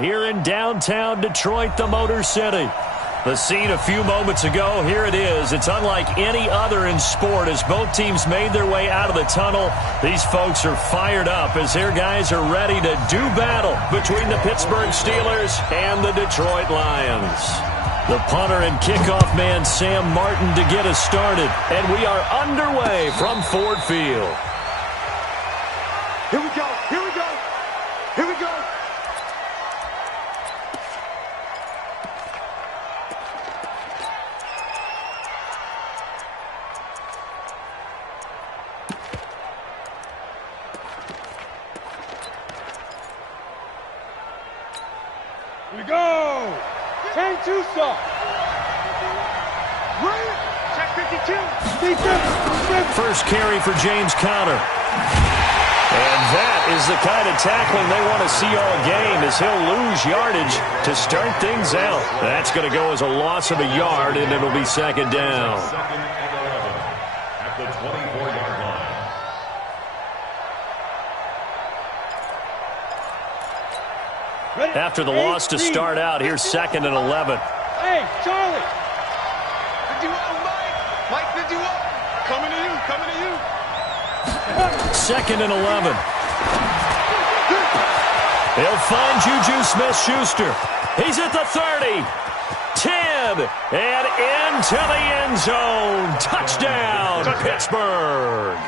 Here in downtown Detroit, the Motor City. The scene a few moments ago, here it is. It's unlike any other in sport as both teams made their way out of the tunnel. These folks are fired up as their guys are ready to do battle between the Pittsburgh Steelers and the Detroit Lions. The punter and kickoff man Sam Martin to get us started. And we are underway from Ford Field. Here we go, here we go, here we go. Here we go! 10-2 stop! Check 52! First carry for James Conner. And that is the kind of tackling they want to see all game as he'll lose yardage to start things out. That's going to go as a loss of a yard, and it'll be second down. Second and 11 at the 24-yard line. After the loss to start out, here's second and 11. Hey, Charlie! Did you up, Mike? Mike, did you up? Coming to you, coming to you. Second and 11. He'll find Juju Smith-Schuster. He's at the 30. 10. And into the end zone. Touchdown, Pittsburgh.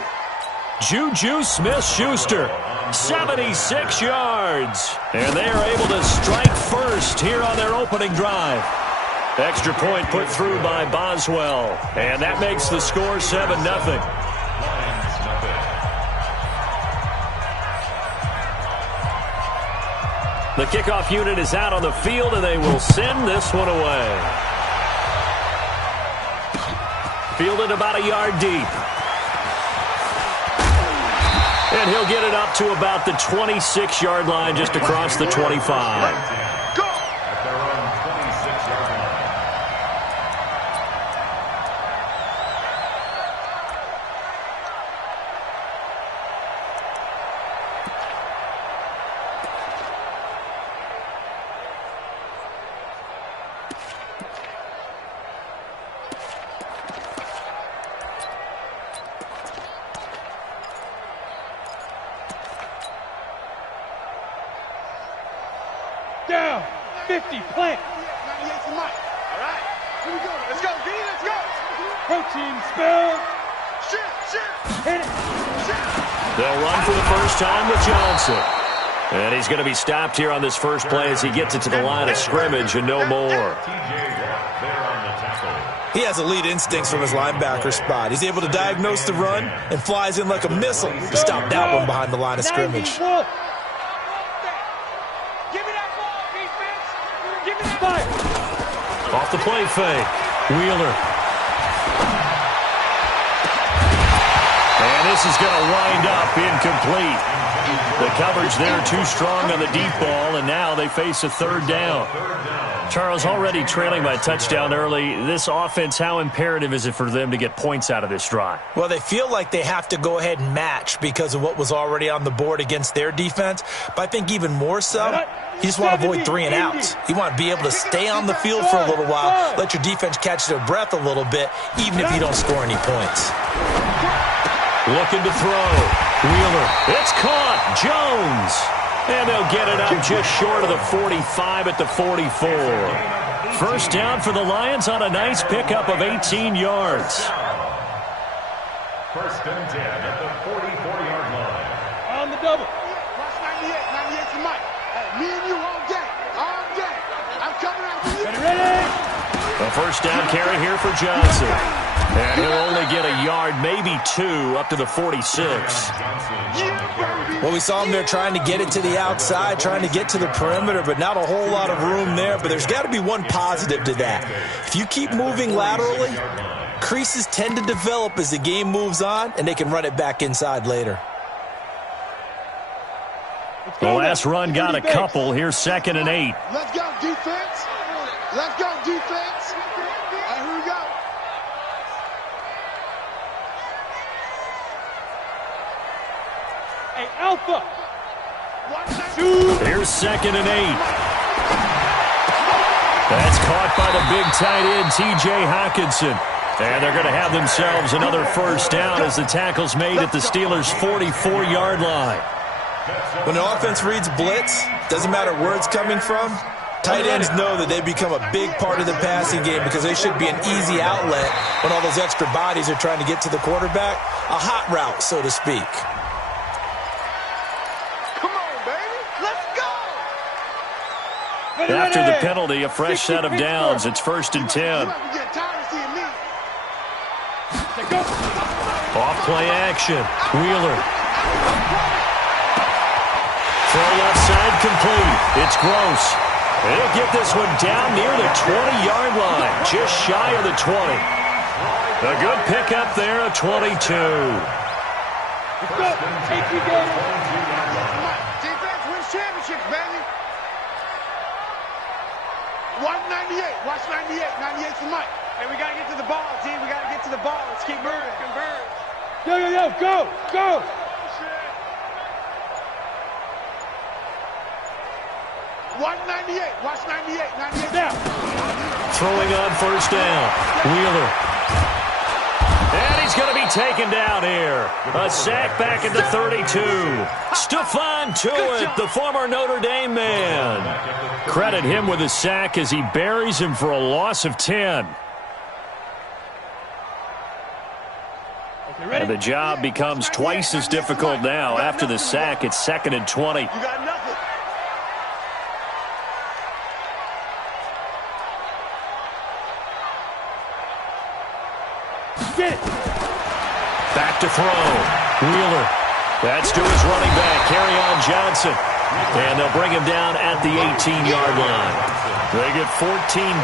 Juju Smith-Schuster. 76 yards. And they are able to strike first here on their opening drive. Extra point put through by Boswell. And that makes the score 7-0. The kickoff unit is out on the field, and they will send this one away. Fielded about a yard deep. And he'll get it up to about the 26-yard line, just across the 25. Down, 50, plant. 98 for Mike. All right, here we go. Let's go, D, let's go. Protein spell. Hit it. They'll run for the first time with Johnson. And he's going to be stopped here on this first play as he gets it to the line of scrimmage and no more. He has elite instincts from his linebacker spot. He's able to diagnose the run and flies in like a missile to stop that one behind the line of scrimmage. Off the play fake. Wheeler. And this is going to wind up incomplete. The coverage there too strong on the deep ball, and now they face a third down. Charles, already trailing by a touchdown early. This offense, how imperative is it for them to get points out of this drive? Well, they feel like they have to go ahead and match because of what was already on the board against their defense. But I think even more so, you just want to avoid 3 and outs. You want to be able to stay on the field for a little while, let your defense catch their breath a little bit, even if you don't score any points. Looking to throw. Wheeler. It's caught. Jones. And they'll get it up just short of the 45 at the 44. First down for the Lions on a nice pickup of 18 yards. First and 10 at the 44-yard line. On the double. Watch 98 to Mike. Me and you all day. All day. I'm coming out for you. Ready? A first down carry here for Johnson. And he'll only get a yard, maybe 2, up to the 46. Well, we saw him there trying to get it to the outside, trying to get to the perimeter, but not a whole lot of room there. But there's got to be one positive to that. If you keep moving laterally, creases tend to develop as the game moves on, and they can run it back inside later. The last run got a couple. Here's second and 8. Let's go, defense. Let's go, defense. All right, here we go. Hey, Alpha. Here's second and 8. caught by the big tight end, T.J. Hockenson. And they're going to have themselves another first down as the tackle's made at the Steelers' 44-yard line. When an offense reads blitz, doesn't matter where it's coming from, tight ends know that they become a big part of the passing game because they should be an easy outlet when all those extra bodies are trying to get to the quarterback. A hot route, so to speak. Come on, baby. Let's go. After the penalty, a fresh set of downs. It's 1st and 10. Off play action. Wheeler. Throw left side complete. It's Gross. He'll get this one down near the 20-yard line, just shy of the 20. A good pickup there at 22. Let's go. Defense wins championships, baby. 198. Watch 98. 98's the mic. Hey, we got to get to the ball, team. We got to get to the ball. Let's keep moving. Converge. Yo, go, go. 198. Watch 98. 98 down. Throwing on first down. Wheeler. And he's going to be taken down here. A sack back at the 32. Stephon Tuitt, the former Notre Dame man. Credit him with a sack as he buries him for a loss of 10. And the job becomes twice as difficult now. After the sack, it's 2nd and 20. You got nothing. Back to throw. Wheeler. That's to his running back, Kerryon Johnson. And they'll bring him down at the 18-yard line. They get 14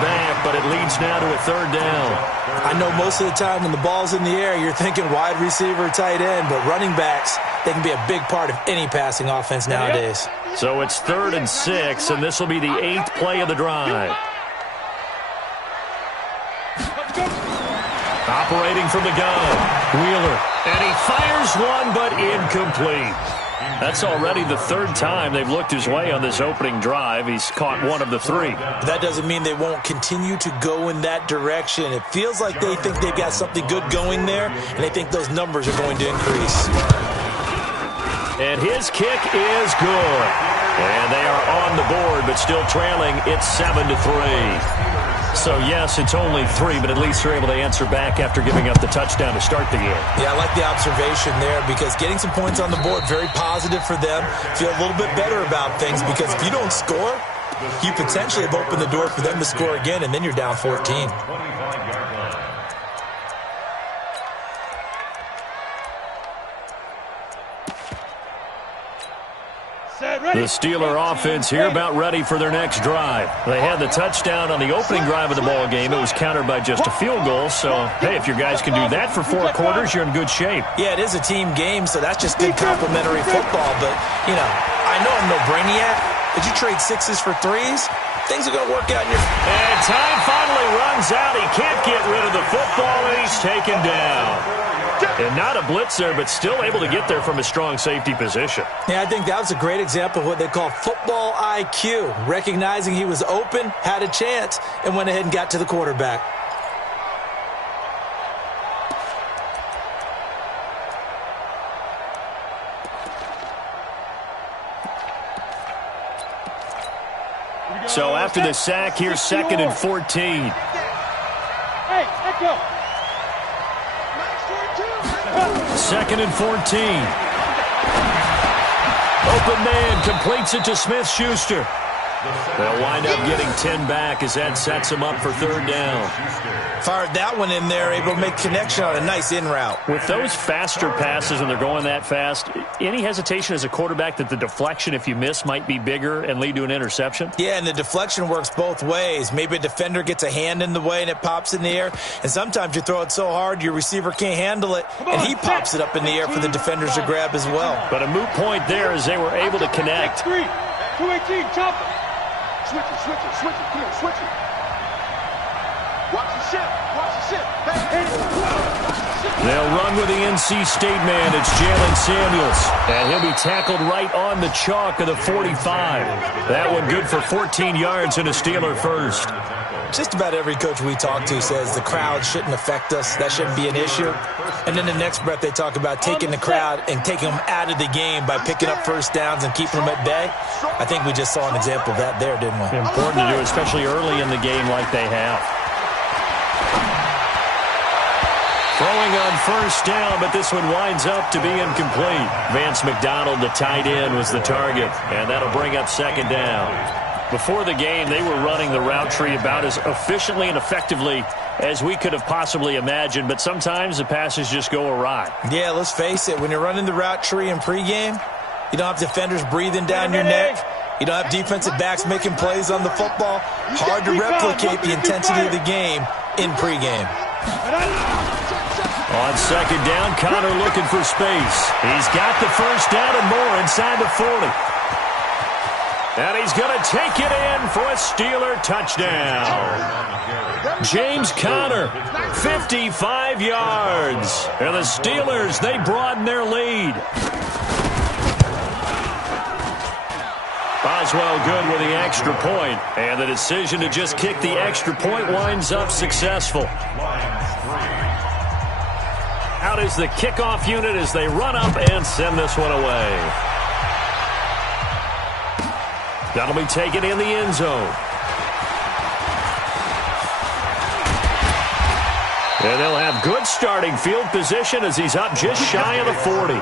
back, but it leads now to a 3rd down. I know most of the time when the ball's in the air, you're thinking wide receiver, tight end, but running backs, they can be a big part of any passing offense nowadays. So it's 3rd and 6, and this will be the 8th play of the drive. Operating from the gun, Wheeler, and he fires one, but incomplete. That's already the 3rd time they've looked his way on this opening drive. He's caught one of the 3. But that doesn't mean they won't continue to go in that direction. It feels like they think they've got something good going there, and they think those numbers are going to increase. And his kick is good. And they are on the board, but still trailing. It's 7-3. So, yes, it's only 3, but at least they're able to answer back after giving up the touchdown to start the game. Yeah, I like the observation there because getting some points on the board, very positive for them. Feel a little bit better about things because if you don't score, you potentially have opened the door for them to score again, and then you're down 14. The Steeler offense here about ready for their next drive. They had the touchdown on the opening drive of the ball game. It was countered by just a field goal. So, hey, if your guys can do that for 4 quarters, you're in good shape. Yeah, it is a team game, so that's just good complimentary football. But, you know, I know I'm no brainiac, but you trade 6s for 3s, things are going to work out in your... And time finally runs out. He can't get rid of the football, and he's taken down. And not a blitzer, but still able to get there from a strong safety position. Yeah, I think that was a great example of what they call football IQ. Recognizing he was open, had a chance, and went ahead and got to the quarterback. So after the sack, here's 2nd and 14. Hey, let go. 2nd and 14. Open man completes it to Smith-Schuster. They'll wind up getting 10 back as that sets them up for 3rd down. Fired that one in there, able to make connection on a nice in route. With those faster passes and they're going that fast, any hesitation as a quarterback that the deflection, if you miss, might be bigger and lead to an interception? Yeah, and the deflection works both ways. Maybe a defender gets a hand in the way and it pops in the air, and sometimes you throw it so hard your receiver can't handle it, and he pops it up in the air for the defenders to grab as well. But a moot point there as they were able to connect. 218, chop it. Switch it. Come on, switch it. Watch the ship. They'll run with the NC State man. It's Jalen Samuels. And he'll be tackled right on the chalk of the 45. That one good for 14 yards and a Steeler first. Just about every coach we talk to says the crowd shouldn't affect us. That shouldn't be an issue. And then the next breath they talk about taking the crowd and taking them out of the game by picking up first downs and keeping them at bay. I think we just saw an example of that there, didn't we? Important to do, especially early in the game like they have. Throwing on first down, but this one winds up to be incomplete. Vance McDonald, the tight end, was the target, and that'll bring up second down. Before the game, they were running the route tree about as efficiently and effectively as we could have possibly imagined, but sometimes the passes just go awry. Yeah, let's face it. When you're running the route tree in pregame, you don't have defenders breathing down your neck. You don't have defensive backs making plays on the football. Hard to replicate the intensity of the game in pregame. On second down, Connor looking for space. He's got the first down and more inside the 40. And he's going to take it in for a Steeler touchdown. James Conner, 55 yards. And the Steelers, they broaden their lead. Boswell good with the extra point. And the decision to just kick the extra point winds up successful. Out is the kickoff unit as they run up and send this one away. That'll be taken in the end zone. And they'll have good starting field position as he's up just shy of the 40.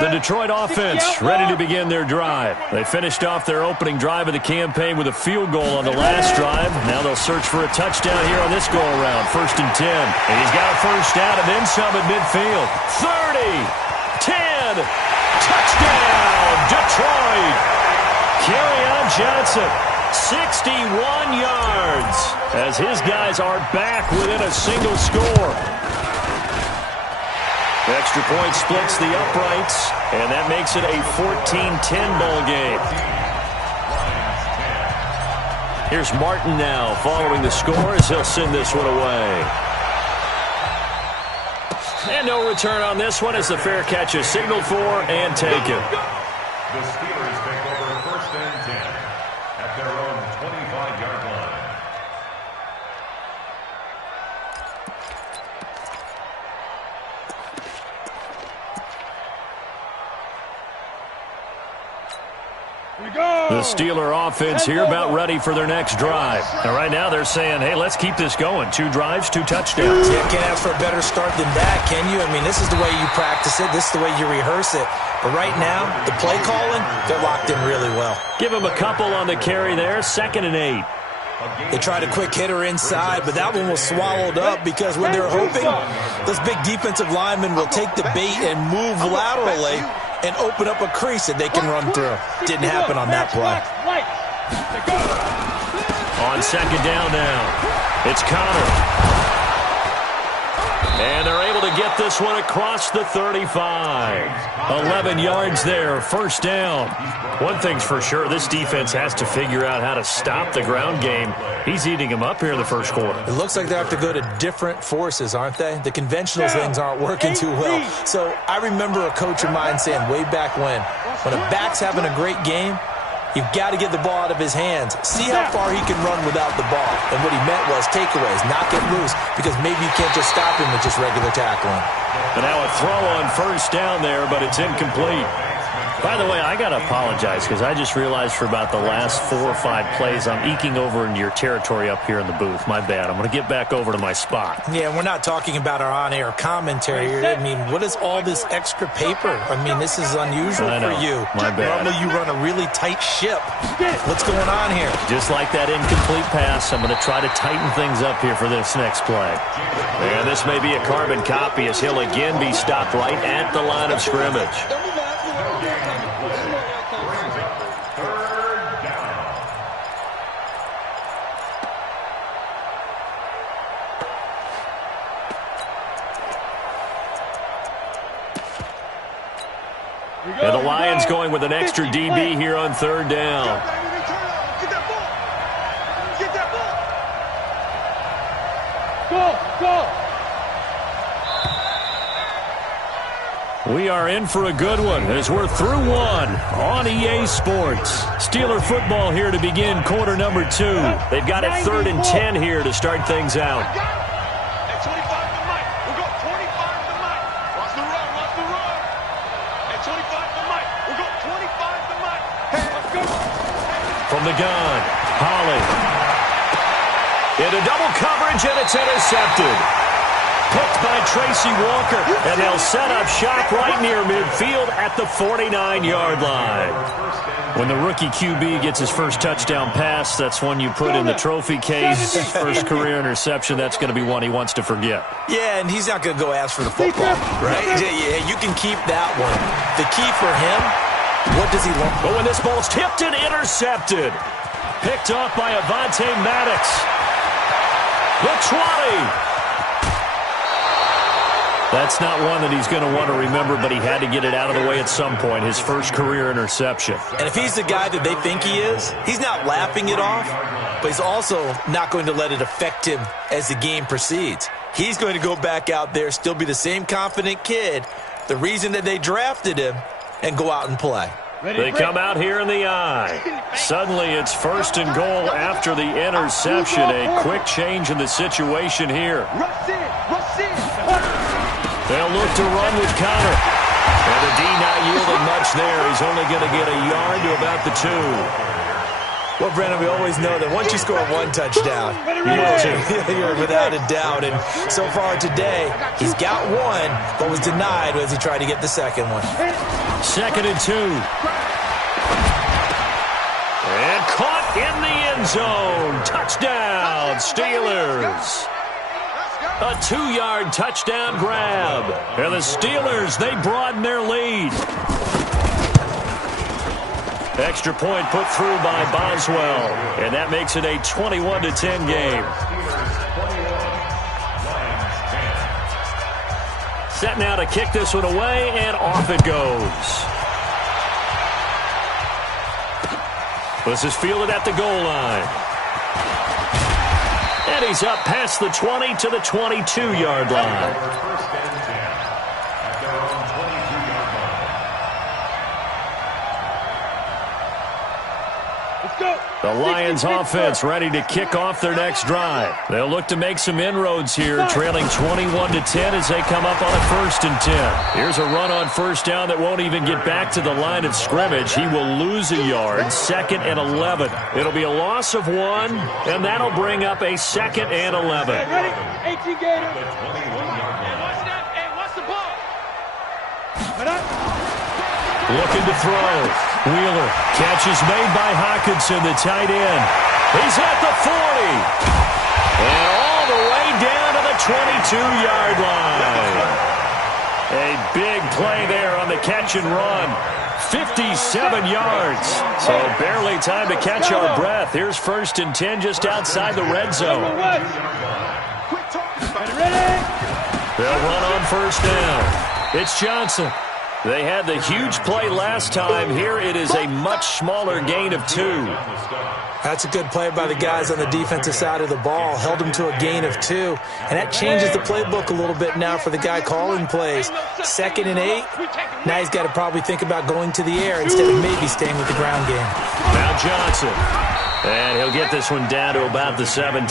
The Detroit offense ready to begin their drive. They finished off their opening drive of the campaign with a field goal on the last drive. Now they'll search for a touchdown here on this go-around. 1st and 10. And he's got a first down and then some at midfield. 30, 10, touchdown, Detroit. Kerryon Johnson, 61 yards as his guys are back within a single score. Extra point splits the uprights, and that makes it a 14-10 ball game. Here's Martin now following the score as he'll send this one away. And no return on this one as the fair catch is signaled for and taken. The Steelers take over 1st and 10 at their own 25-yard line. The Steeler offense here about ready for their next drive. And right now they're saying, hey, let's keep this going. 2 drives, 2 touchdowns. Yeah, can't ask for a better start than that, can you? I mean, this is the way you practice it. This is the way you rehearse it. But right now, the play calling, they're locked in really well. Give them a couple on the carry there. 2nd and 8. They tried a quick hitter inside, but that one was swallowed up because when they're hoping, those big defensive linemen will take the bait and move laterally and open up a crease that they can run through. Didn't happen on that play. On second down now, it's Connor. And they're able to get this one across the 35. 11 yards there, 1st down. One thing's for sure, this defense has to figure out how to stop the ground game. He's eating them up here in the 1st quarter. It looks like they have to go to different forces, aren't they? The conventional things aren't working too well. So I remember a coach of mine saying way back when a back's having a great game, you've got to get the ball out of his hands. See how far he can run without the ball. And what he meant was takeaways, knock it loose, because maybe you can't just stop him with just regular tackling. And now a throw on 1st down there, but it's incomplete. By the way, I got to apologize because I just realized for about the last 4 or 5 plays I'm eking over into your territory up here in the booth. My bad. I'm going to get back over to my spot. Yeah, we're not talking about our on-air commentary here. I mean, what is all this extra paper? I mean, this is unusual for you. My bad. Normally you run a really tight ship. What's going on here? Just like that incomplete pass, I'm going to try to tighten things up here for this next play. And this may be a carbon copy as he'll again be stopped right at the line of scrimmage. And the Lions going with an extra DB here on 3rd down. We are in for a good one as we're through one on EA Sports. Steeler football here to begin quarter number 2. They've got it 3rd and 10 here to start things out. At 25 to Mike. We'll go 25 to Mike. Watch the run. Watch the run. At 25 to Mike. We'll go 25 to Mike. Hey, let's go. From the gun, Holly. Into double coverage, and it's intercepted. Picked by Tracy Walker, and they'll set up shop right near midfield at the 49-yard line. When the rookie QB gets his first touchdown pass, that's one you put in the trophy case. First career interception, that's going to be one he wants to forget. Yeah, and he's not going to go ask for the football, right? Yeah, you can keep that one. The key for him, what does he want? Oh, and this ball's tipped and intercepted. Picked off by Avonte Maddox. The 20. That's not one that he's going to want to remember, but he had to get it out of the way at some point, his first career interception. And if he's the guy that they think he is, he's not laughing it off, but he's also not going to let it affect him as the game proceeds. He's going to go back out there, still be the same confident kid, the reason that they drafted him, and go out and play. They come out here in the eye. Suddenly it's 1st and goal after the interception. A quick change in the situation here. They'll look to run with Connor. And the D not yielding much there. He's only going to get a yard to about the 2. Well, Brandon, we always know that once you score one touchdown, you're without a doubt. And so far today, he's got one, but was denied as he tried to get the second one. 2nd and 2. And caught in the end zone. Touchdown, Steelers. A 2-yard touchdown grab. And the Steelers, they broaden their lead. Extra point put through by Boswell. And that makes it a 21-10 game. Set now to kick this one away, and off it goes. This is fielded at the goal line. And he's up past the 20 to the 22-yard line. The Lions offense ready to kick off their next drive. They'll look to make some inroads here, trailing 21-10 as they come up on a 1st and 10. Here's a run on 1st down that won't even get back to the line of scrimmage. He will lose a yard, 2nd and 11. It'll be a loss of 1, and that'll bring up a 2nd and 11. Ready? 18 Gator. Watch the ball. Looking to throw. Wheeler. Catch is made by Hawkinson, the tight end. He's at the 40. And all the way down to the 22-yard line. A big play there on the catch and run. 57 yards. So barely time to catch our breath. Here's 1st and 10 just outside the red zone. They'll run on 1st down. It's Johnson. They had the huge play last time. Here it is a much smaller gain of 2. That's a good play by the guys on the defensive side of the ball. Held them to a gain of 2. And that changes the playbook a little bit now for the guy calling plays. 2nd and 8. Now he's got to probably think about going to the air instead of maybe staying with the ground game. Now Johnson. And he'll get this one down to about the 17.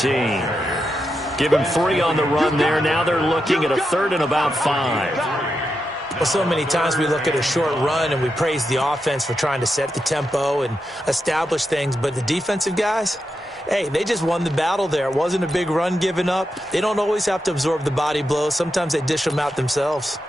Give him 3 on the run there. Now they're looking at a 3rd and about 5. Well, so many times we look at a short run and we praise the offense for trying to set the tempo and establish things, but the defensive guys, hey, they just won the battle there. It wasn't a big run given up. They don't always have to absorb the body blows. Sometimes they dish them out themselves.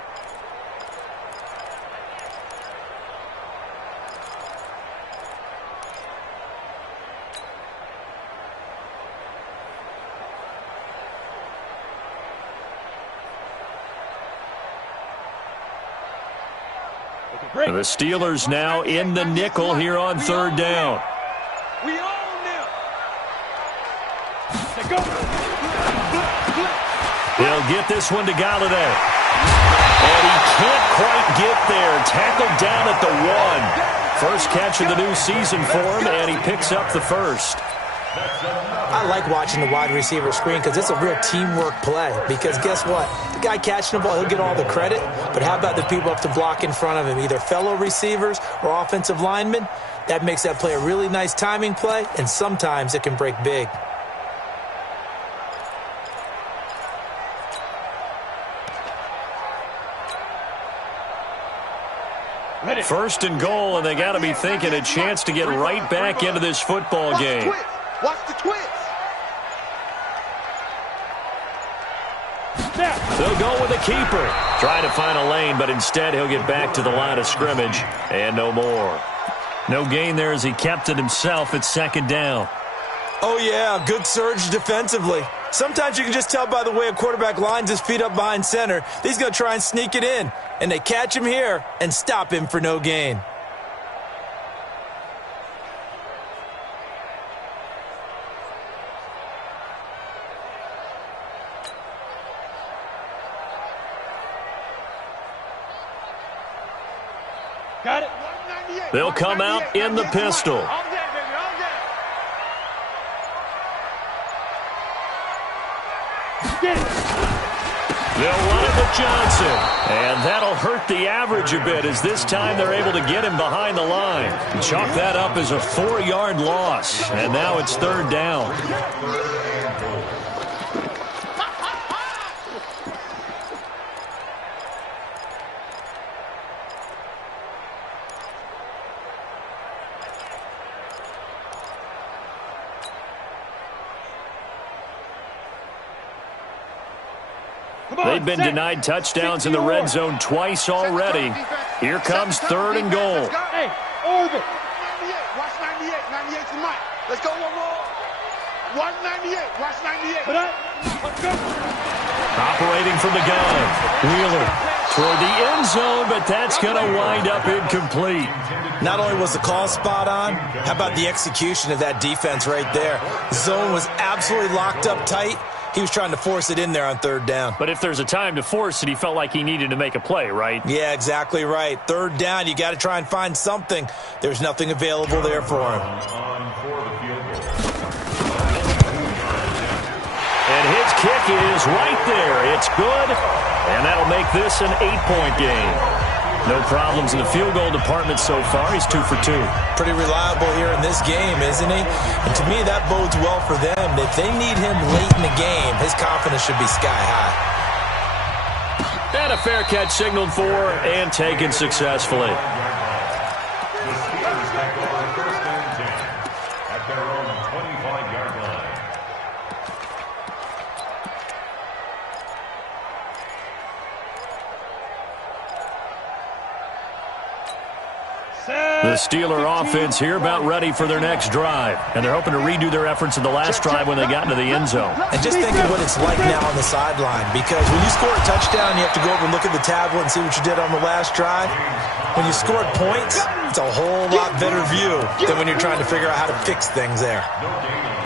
The Steelers now in the nickel here on 3rd down. We own them. He'll get this one to Galladay. And he can't quite get there. Tackled down at the 1. First catch of the new season for him, and he picks up the 1st. I like watching the wide receiver screen because it's a real teamwork play. Because guess what? The guy catching the ball, he'll get all the credit. But how about the people up to block in front of him, either fellow receivers or offensive linemen? That makes that play a really nice timing play, and sometimes it can break big. First and goal, and they got to be thinking a chance to get right back into this football game. Watch the twist. They'll go with a keeper. Trying to find a lane, but instead he'll get back to the line of scrimmage, and no more. No gain there as he kept it himself at second down. Oh, yeah, good surge defensively. Sometimes you can just tell by the way a quarterback lines his feet up behind center. He's going to try and sneak it in, and they catch him here and stop him for no gain. Got it. They'll come out in the pistol. They'll run it with Johnson. And that'll hurt the average a bit as this time they're able to get him behind the line. Chalk that up as a 4-yard loss. And now it's third down. They've been denied touchdowns in the red zone twice already. Here comes third and goal. Hey, over. 98. Watch 98. 98's the mic. Let's go one more. Watch 98. Watch 98. Let's go. Operating from the gun. Wheeler toward the end zone, but that's going to wind up incomplete. Not only was the call spot on, how about the execution of that defense right there? The zone was absolutely locked up tight. He was trying to force it in there on third down. But if there's a time to force it, he felt like he needed to make a play, right? Yeah, exactly right. Third down, you got to try and find something. There's nothing available there for him. And his kick is right there. It's good, and that'll make this an 8-point game. No problems in the field goal department so far. He's 2 for 2. Pretty reliable here in this game, isn't he? And to me, that bodes well for them. If they need him late in the game, his confidence should be sky high. And a fair catch signaled for and taken successfully. The Steelers take over first and 10 at their own 25-yard line. The Steeler offense here about ready for their next drive. And they're hoping to redo their efforts in the last drive when they got into the end zone. And just think of what it's like now on the sideline. Because when you score a touchdown, you have to go over and look at the tablet and see what you did on the last drive. When you scored points, it's a whole lot better view than when you're trying to figure out how to fix things there.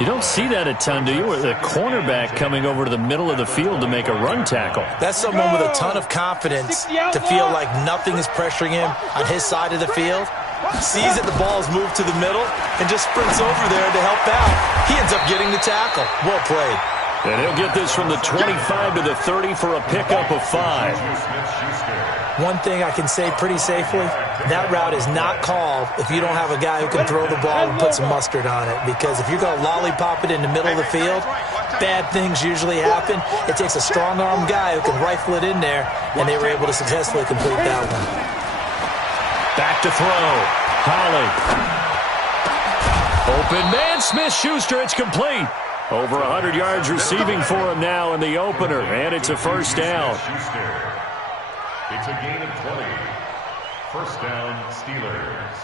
You don't see that a ton, do you? With a cornerback coming over to the middle of the field to make a run tackle. That's someone with a ton of confidence to feel like nothing is pressuring him on his side of the field. Sees that the ball is moved to the middle and just sprints over there to help out. He ends up getting the tackle. Well played. And he'll get this from the 25 to the 30 for a pickup of 5. One thing I can say pretty safely, that route is not called if you don't have a guy who can throw the ball and put some mustard on it. Because if you're going to lollipop it in the middle of the field, bad things usually happen. It takes a strong-arm guy who can rifle it in there, and they were able to successfully complete that one. Back to throw. Holly. Open man, Smith-Schuster. It's complete. Over 100 yards receiving for him now in the opener, and it's a first down. It's a gain of 20. First down, Steelers.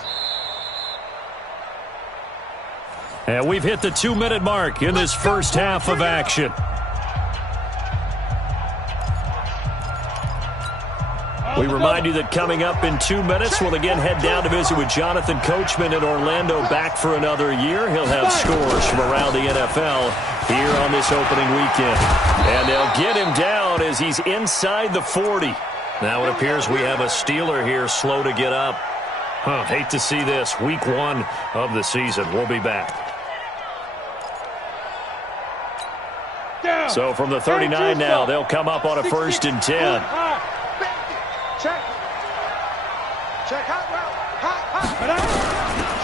And we've hit the 2-minute mark in this first half of action. We remind you that coming up in 2 minutes, we'll again head down to visit with Jonathan Coachman in Orlando, back for another year. He'll have scores from around the NFL here on this opening weekend. And they'll get him down as he's inside the 40. Now it appears we have a Steeler here slow to get up. Hate to see this. Week 1 of the season. We'll be back. So from the 39 now, they'll come up on a 1st and 10. Check.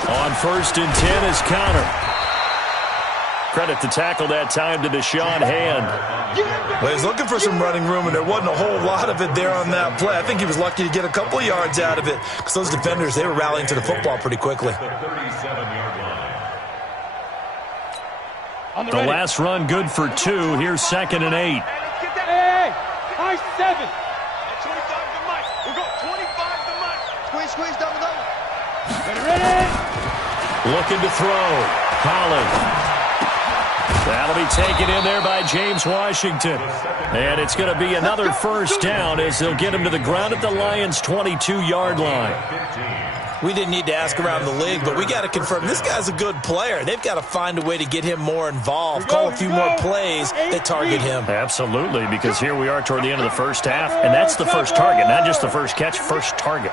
On 1st and 10 is Connor. Credit the tackle that time to Deshaun Hand. Well, he's looking for some running room, and there wasn't a whole lot of it there on that play. I think he was lucky to get a couple of yards out of it because those defenders, they were rallying to the football pretty quickly. The last run good for 2. Here's 2nd and 8. Hey, high 7. 25 to Mike. We got 25 to Mike. Squeeze, double. Ready. Looking to throw. Holland. That'll be taken in there by James Washington. And it's going to be another 1st down as they'll get him to the ground at the Lions' 22-yard line. We didn't need to ask around the league, but we got to confirm this guy's a good player. They've got to find a way to get him more involved, call a few more plays that target him. Absolutely, because here we are toward the end of the 1st half, and that's the first target, not just the first catch, first target.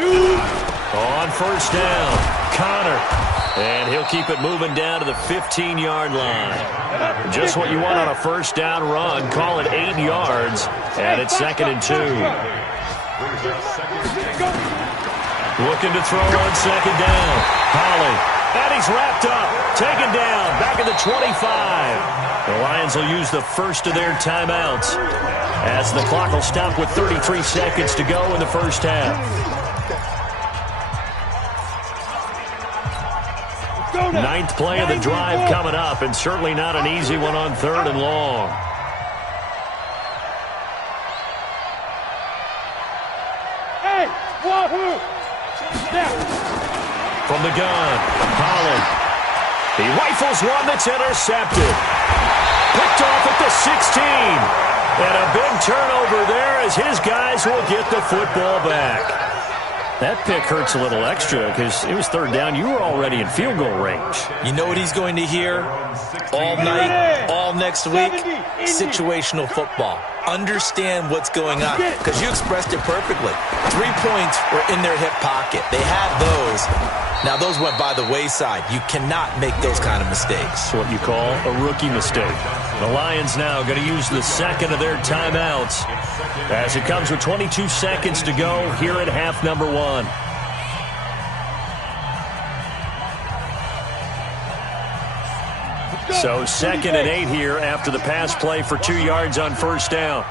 On 1st down, Connor. And he'll keep it moving down to the 15-yard line. Just what you want on a 1st down run. Call it 8 yards, and it's 2nd and 2. Looking to throw on 2nd down. Holly. And he's wrapped up. Taken down. Back at the 25. The Lions will use the first of their timeouts as the clock will stop with 33 seconds to go in the 1st half. Ninth play of the drive coming up, and certainly not an easy one on 3rd and long. Hey, wahoo! From the gun, Holland. He rifles one that's intercepted. Picked off at the 16. And a big turnover there as his guys will get the football back. That pick hurts a little extra because it was 3rd down. You were already in field goal range. You know what he's going to hear all night, all next week? Situational football. Understand what's going on because you expressed it perfectly. 3 points were in their hip pocket. They had those. Now, those went by the wayside. You cannot make those kind of mistakes. It's what you call a rookie mistake. The Lions now going to use the 2nd of their timeouts as it comes with 22 seconds to go here at half number 1. So 2nd and 8 here after the pass play for 2 yards on 1st down.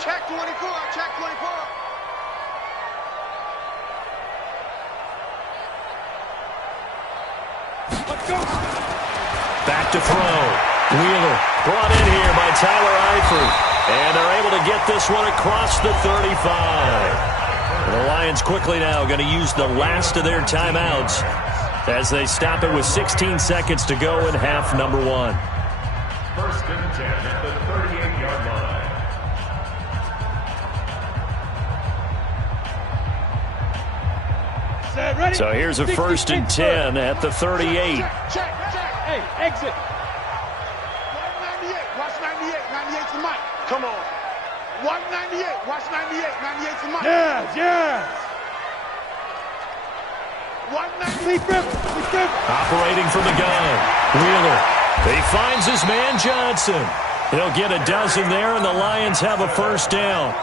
Check 24. Let's go. Back to throw. Wheeler brought in here by Tyler Eifert. And they're able to get this one across the 35. The Lions quickly now going to use the last of their timeouts as they stop it with 16 seconds to go in half number 1. 1st and 10 at the 38-yard line. Set, ready. So here's a 1st and 10 at the 38. Check. Hey, exit. 198. Watch 98. 98's the mic. Come on. 198. Watch 98. 98's the mic. Yes. 198. Operating from the gun. Wheeler. He finds his man Johnson. He'll get a dozen there, and the Lions have a 1st down.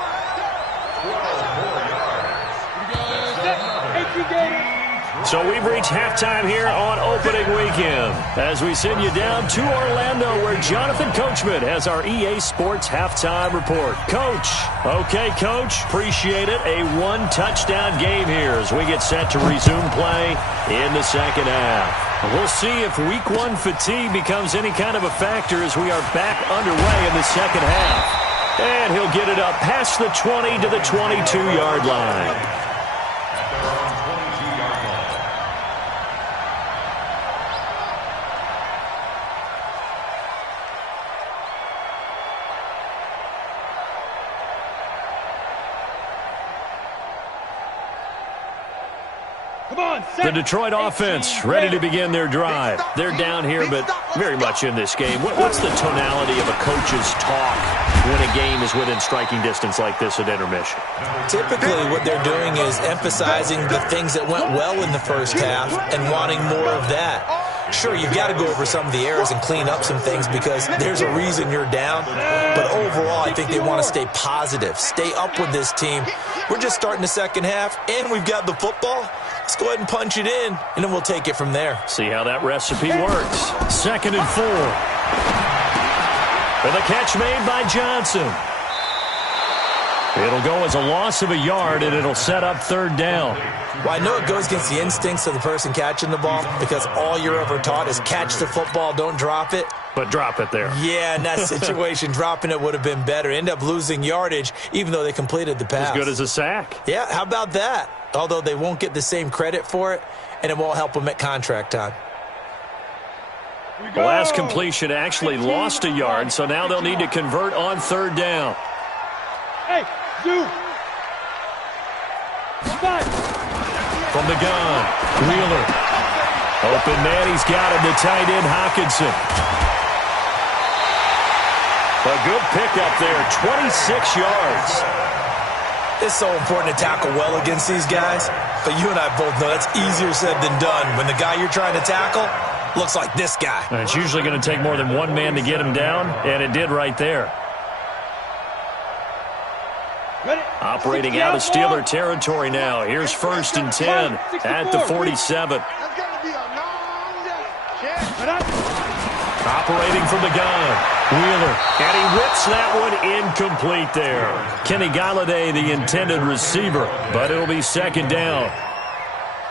So we've reached halftime here on opening weekend as we send you down to Orlando where Jonathan Coachman has our EA Sports halftime report. Coach. Okay, Coach. Appreciate it. A 1-touchdown game here as we get set to resume play in the 2nd half. We'll see if week 1 fatigue becomes any kind of a factor as we are back underway in the 2nd half. And he'll get it up past the 20 to the 22-yard line. The Detroit offense ready to begin their drive. They're down here, but very much in this game. What's the tonality of a coach's talk when a game is within striking distance like this at intermission? Typically, what they're doing is emphasizing the things that went well in the first half and wanting more of that. Sure, you've got to go over some of the errors and clean up some things because there's a reason you're down. But overall, I think they want to stay positive, stay up with this team. We're just starting the second half, and we've got the football. Let's go ahead and punch it in, and then we'll take it from there. See how that recipe works. 2nd and 4. And the catch made by Johnson. It'll go as a loss of a yard, and it'll set up 3rd down. Well, I know it goes against the instincts of the person catching the ball because all you're ever taught is catch the football, don't drop it. But drop it there. Yeah, in that situation, dropping it would have been better. End up losing yardage, even though they completed the pass. As good as a sack. Yeah, how about that? Although they won't get the same credit for it, and it won't help them at contract time. The last completion actually lost a yard, so now they'll need to convert on 3rd down. Hey, Zoo. From the gun, Wheeler. Open man, he's got him, the tight end, Hockenson. A good pickup there, 26 yards. It's so important to tackle well against these guys, but you and I both know that's easier said than done. When the guy you're trying to tackle looks like this guy. And it's usually going to take more than one man to get him down, and it did right there. Operating out of Steeler territory now. Here's 1st and 10 at the 47. Operating from the gun, Wheeler, and he whips that one incomplete there. Kenny Galladay, the intended receiver, but it'll be 2nd down.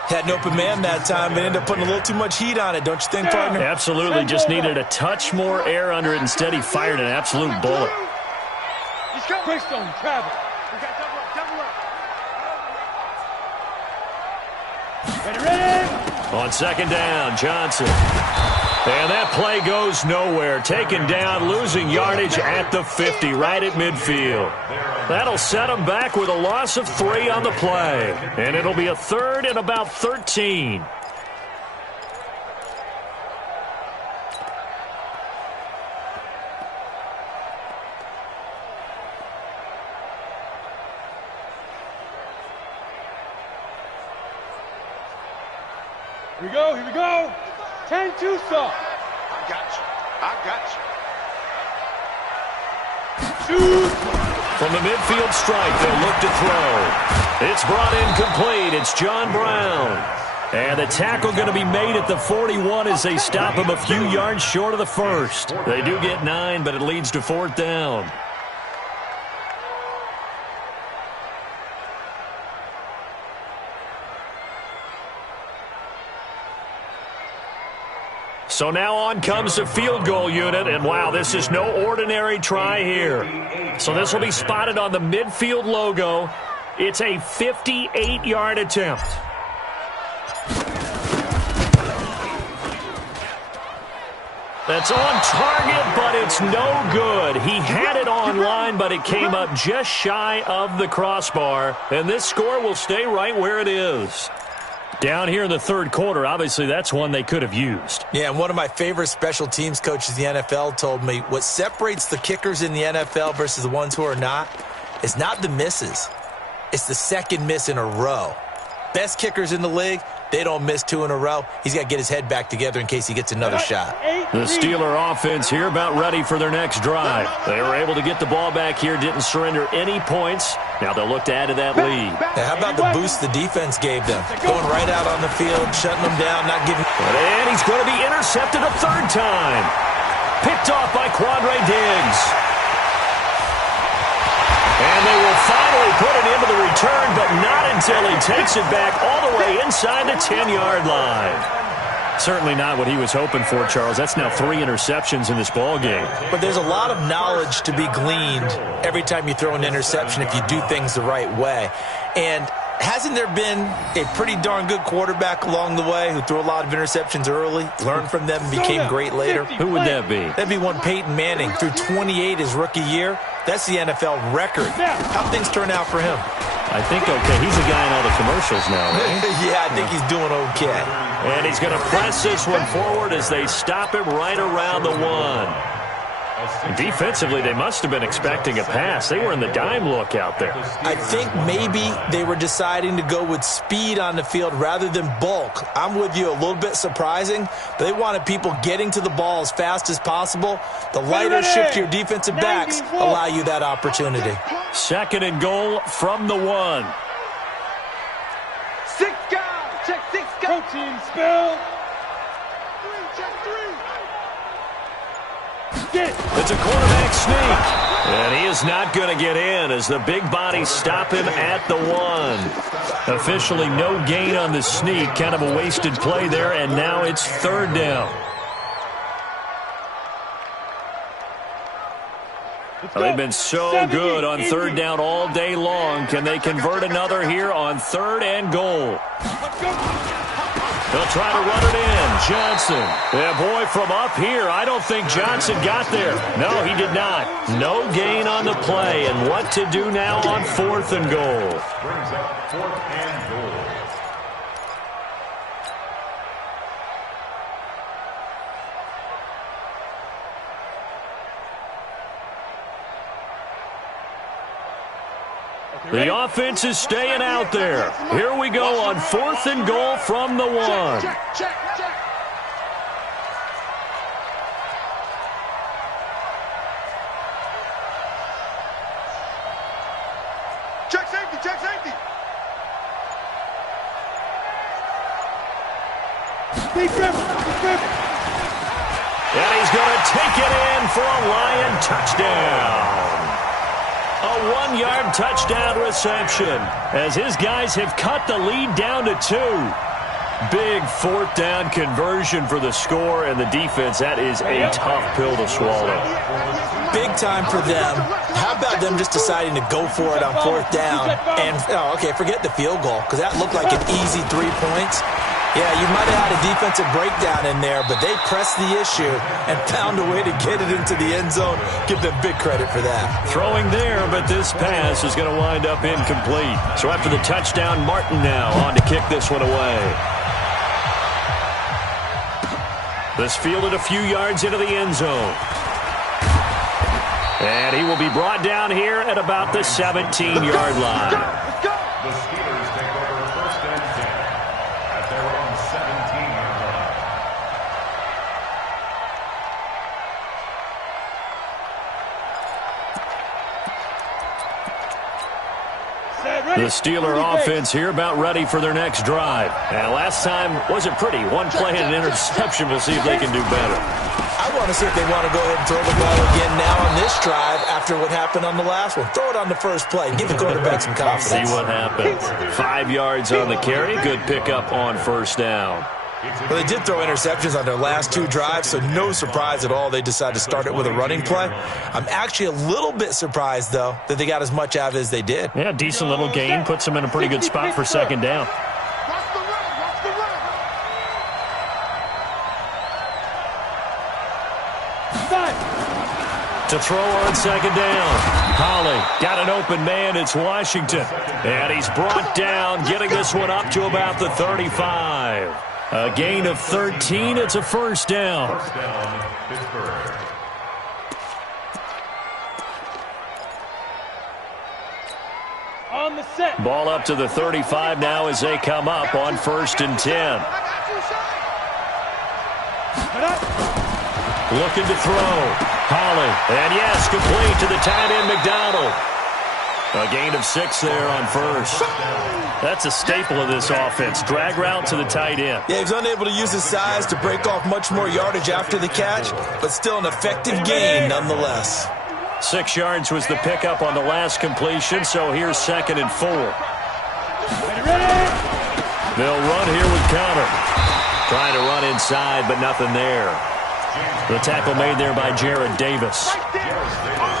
Had an open man that time, but ended up putting a little too much heat on it, don't you think, partner? Absolutely, just needed a touch more air under it. Instead, he fired an absolute bullet. Greystone, travel. Ready. On 2nd down, Johnson. And that play goes nowhere. Taken down, losing yardage at the 50, right at midfield. That'll set them back with a loss of 3 on the play. And it'll be a 3rd and about 13. Here we go. 10-2 stop. I got you. Shoot. From the midfield strike, they'll look to throw. It's brought in complete. It's John Brown. And the tackle going to be made at the 41 as they stop him a few yards short of the 1st. They do get 9, but it leads to 4th down. So now on comes the field goal unit, and wow, this is no ordinary try here. So this will be spotted on the midfield logo. It's a 58-yard attempt. That's on target, but it's no good. He had it on line, but it came up just shy of the crossbar, and this score will stay right where it is. Down here in the 3rd quarter, obviously that's one they could have used. Yeah, and one of my favorite special teams coaches in the NFL told me what separates the kickers in the NFL versus the ones who are not is not the misses. It's the 2nd miss in a row. Best kickers in the league, they don't miss 2 in a row. He's got to get his head back together in case he gets another shot. The Steeler offense here about ready for their next drive. They were able to get the ball back here, didn't surrender any points. Now they'll look to add to that lead. Now, how about the boost the defense gave them? Going right out on the field, shutting them down, not giving... And he's going to be intercepted a 3rd time. Picked off by Quandre Diggs. And they will finally put it into the return, but not until he takes it back all the way inside the 10-yard line. Certainly not what he was hoping for, Charles. That's now 3 interceptions in this ball game. But there's a lot of knowledge to be gleaned every time you throw an interception if you do things the right way. And hasn't there been a pretty darn good quarterback along the way who threw a lot of interceptions early, learned from them, and became great later? Who would that be? That'd be one Peyton Manning. Threw 28 his rookie year, That's the NFL record. How things turn out for him? I think okay. He's a guy in all the commercials now, right? Yeah, I think he's doing okay. And he's going to press this one forward as they stop him right around the 1. Defensively, they must have been expecting a pass. They were in the dime look out there. I think maybe they were deciding to go with speed on the field rather than bulk. I'm with you, a little bit surprising, but they wanted people getting to the ball as fast as possible. The lighter shift to your defensive backs allow you that opportunity. 2nd and goal from the 1. 6 guys. Check 6 guys. Protein spill. 3, check 3. It's a quarterback sneak. And he is not going to get in as the big bodies stop him at the 1. Officially no gain on the sneak. Kind of a wasted play there, and now it's 3rd down. They've been so good on 3rd down all day long. Can they convert another here on 3rd and goal? They'll try to run it in. Johnson. Yeah, boy, from up here, I don't think Johnson got there. No, he did not. No gain on the play. And what to do now on 4th and goal? Brings up 4th and goal. The offense is staying out there. Here we go on 4th and goal from the 1. Check. Check safety. And he's going to take it in for a Lion touchdown. A 1-yard touchdown reception as his guys have cut the lead down to 2. Big 4th down conversion for the score, and the defense, that is a tough pill to swallow. Big time for them. How about them just deciding to go for it on 4th down? And, forget the field goal, because that looked like an easy 3 points. Yeah, you might have had a defensive breakdown in there, but they pressed the issue and found a way to get it into the end zone. Give them big credit for that. Throwing there, but this pass is going to wind up incomplete. So after the touchdown, Martin now on to kick this one away. This fielded a few yards into the end zone. And he will be brought down here at about the 17-yard line. The Steelers take over 1st and 10 at their own 17-yard line. The Steeler offense here about ready for their next drive. And last time wasn't pretty. One play and an interception. We'll see if they can do better. I want to see if they want to go ahead and throw the ball again now on this drive after what happened on the last one. Throw it on the first play. Give the quarterback some confidence. See what happens. 5 yards on the carry. Good pickup on 1st down. Well, they did throw interceptions on their last 2 drives, so no surprise at all they decided to start it with a running play. I'm actually a little bit surprised, though, that they got as much out of it as they did. Yeah, decent little gain. Puts them in a pretty good spot for 2nd down. To throw on 2nd down. Holly got an open man. It's Washington. And he's brought down, getting this one up to about the 35. A gain of 13. It's a 1st down. 1st down, Pittsburgh. On the set. Ball up to the 35 now as they come up on 1st and 10. Looking to throw. Holly. And yes, complete to the tight end, McDonald. A gain of 6 there on 1st. That's a staple of this offense. Drag route to the tight end. Yeah, he's unable to use his size to break off much more yardage after the catch, but still an effective gain nonetheless. 6 yards was the pickup on the last completion, so here's 2nd and 4. They'll run here with Connor. Trying to run inside, but nothing there. The tackle made there by Jared Davis.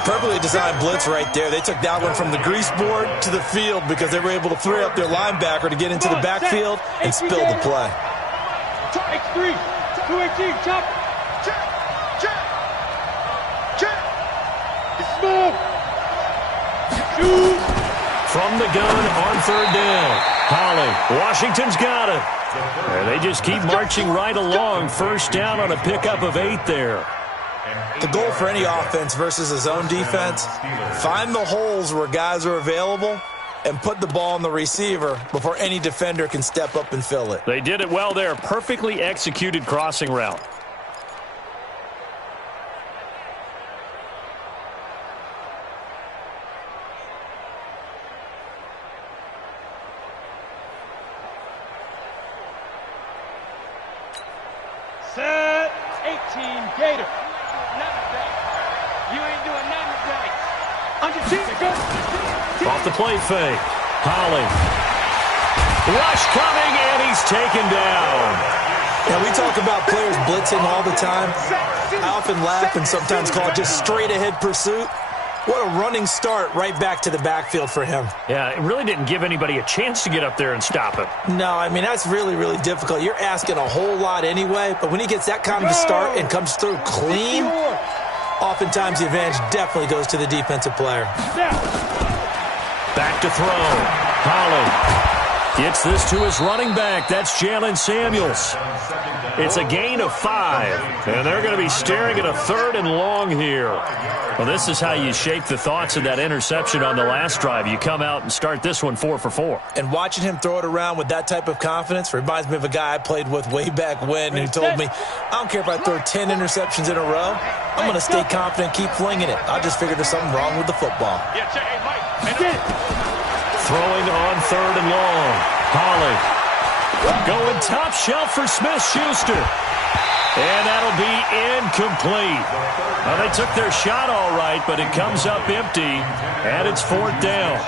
Perfectly designed blitz right there. They took that one from the grease board to the field because they were able to free up their linebacker to get into the backfield and spill the play. X3, 218, chop. Check. It's small. From the gun on third down. Holly. Washington's got it. And they just keep marching right along. First down on a pickup of 8 there. The goal for any offense versus a zone defense, find the holes where guys are available and put the ball on the receiver before any defender can step up and fill it. They did it well there. Perfectly executed crossing route. Set 18 Gator. You ain't doing nothing today. On your team, go. Off the play fake. Holly. Rush coming, and he's taken down. Yeah, we talk about players blitzing all the time. I often laugh and sometimes call it just straight-ahead pursuit. What a running start right back to the backfield for him. Yeah, it really didn't give anybody a chance to get up there and stop him. No, I mean, that's really, really difficult. You're asking a whole lot anyway, but when he gets that kind of a start and comes through clean, oftentimes the advantage definitely goes to the defensive player. Back to throw. Holly gets this to his running back. That's Jalen Samuels. It's a gain of 5, and they're going to be staring at a 3rd and long here. Well, this is how you shake the thoughts of that interception on the last drive. You come out and start this one 4 for 4. And watching him throw it around with that type of confidence reminds me of a guy I played with way back when who told me, I don't care if I throw 10 interceptions in a row. I'm going to stay confident, keep flinging it. I just figured there's something wrong with the football. Throwing on 3rd and long. Holly going top shelf for Smith-Schuster. And that'll be incomplete. Well, they took their shot all right, but it comes up empty, and it's 4th down.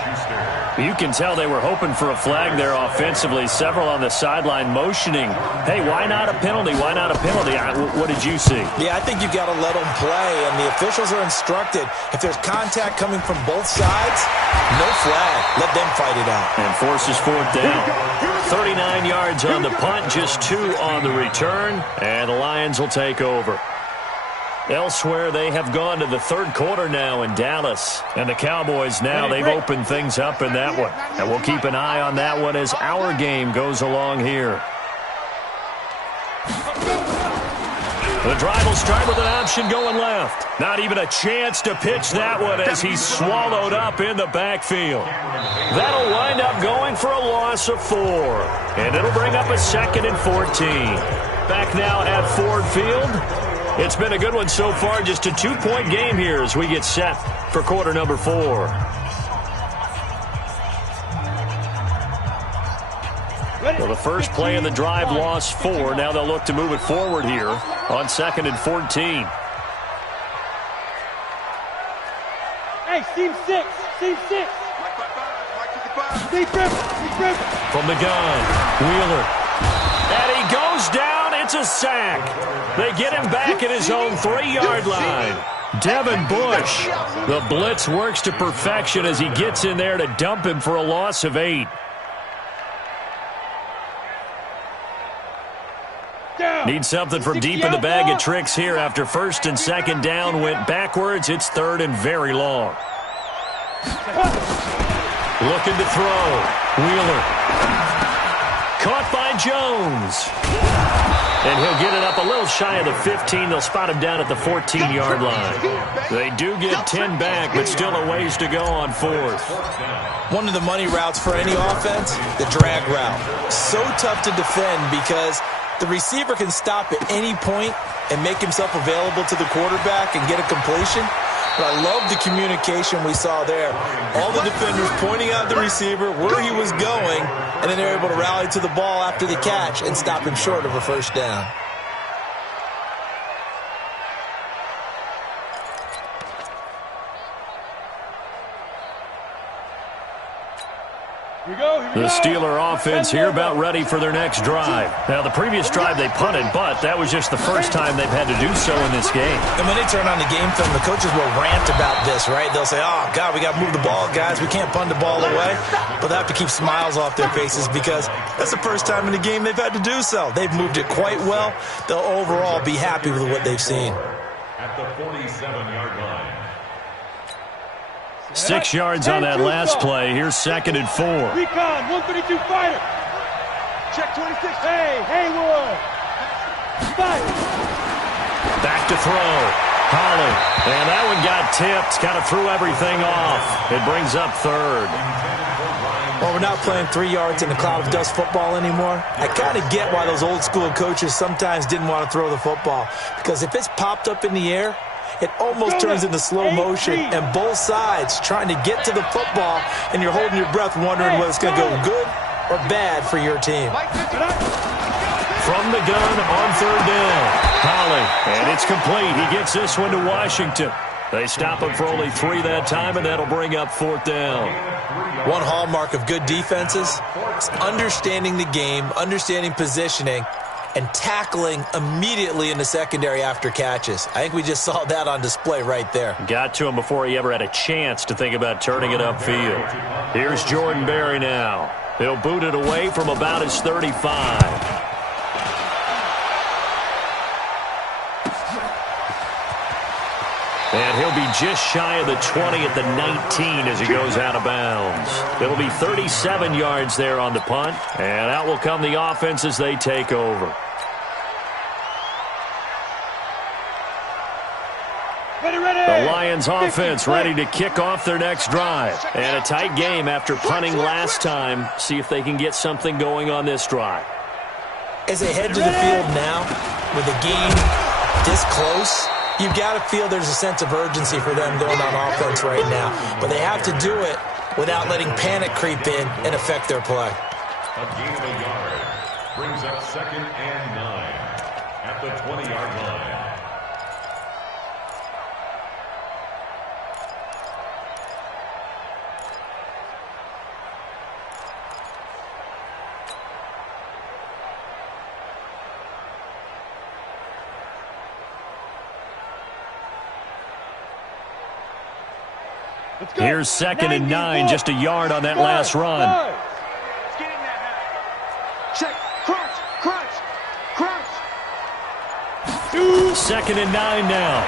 You can tell they were hoping for a flag there offensively. Several on the sideline motioning, hey, why not a penalty? Why not a penalty? What did you see? Yeah, I think you got to let them play, and the officials are instructed. If there's contact coming from both sides, no flag. Let them fight it out. And forces 4th down. 39 yards on the punt, just 2 on the return, and the Lions will take over. Elsewhere, they have gone to the 3rd quarter now in Dallas. And the Cowboys now, they've opened things up in that one. And we'll keep an eye on that one as our game goes along here. The drive will start with an option going left. Not even a chance to pitch that one as he's swallowed up in the backfield. That'll wind up going for a loss of 4. And it'll bring up a 2nd and 14. Back now at Ford Field. It's been a good one so far. Just a 2-point game here as we get set for quarter number 4. Well, the first play of the drive lost 4. Now they'll look to move it forward here on 2nd and 14. Hey, team 6. Team 6. From the gun, Wheeler. And he goes down. It's a sack. They get him back at his own 3-yard line. Devin Bush. The blitz works to perfection as he gets in there to dump him for a loss of 8. Need something from deep in the bag of tricks here after 1st and 2nd down went backwards. It's 3rd and very long. Looking to throw. Wheeler. Caught by Jones. And he'll get it up a little shy of the 15. They'll spot him down at the 14-yard line. They do get 10 back, but still a ways to go on 4th. One of the money routes for any offense, the drag route. So tough to defend because the receiver can stop at any point and make himself available to the quarterback and get a completion. But I love the communication we saw there. All the defenders pointing out the receiver, where he was going, and then they're able to rally to the ball after the catch and stop him short of a 1st down. The Steeler offense here about ready for their next drive. Now, the previous drive they punted, but that was just the first time they've had to do so in this game. And when they turn on the game film, the coaches will rant about this, right? They'll say, oh, God, we got to move the ball, guys. We can't punt the ball away. But they have to keep smiles off their faces because that's the first time in the game they've had to do so. They've moved it quite well. They'll overall be happy with what they've seen. At the 47-yard line. 6 yards on that last play. Here's 2nd and 4. Recon, 132 fighter. Check 26. Hey, Haywood. Fight. Back to throw. Holly. And that one got tipped. Kind of threw everything off. It brings up 3rd. Well, we're not playing 3 yards in a cloud of dust football anymore. I kind of get why those old school coaches sometimes didn't want to throw the football. Because if it's popped up in the air, it almost turns into slow motion, and both sides trying to get to the football, and you're holding your breath wondering whether it's going to go good or bad for your team. From the gun on 3rd down. Holly, and it's complete. He gets this one to Washington. They stop him for only 3 that time, and that'll bring up 4th down. One hallmark of good defenses is understanding the game, understanding positioning, and tackling immediately in the secondary after catches. I think we just saw that on display right there. Got to him before he ever had a chance to think about turning it upfield. Here's Jordan Berry now. He'll boot it away from about his 35. And he'll be just shy of the 20 at the 19 as he goes out of bounds. It'll be 37 yards there on the punt. And out will come the offense as they take over. The Lions offense ready to kick off their next drive. And a tight game after punting last time. See if they can get something going on this drive. As they head to the field now, with the game this close, you've got to feel there's a sense of urgency for them going on offense right now. But they have to do it without letting panic creep in and affect their play. A gain of a yard brings up 2nd and 9 at the 20-yard line. Here's 2nd and 9, just a yard on that last run. Check, crunch, crunch, crunch. 2nd and 9 now.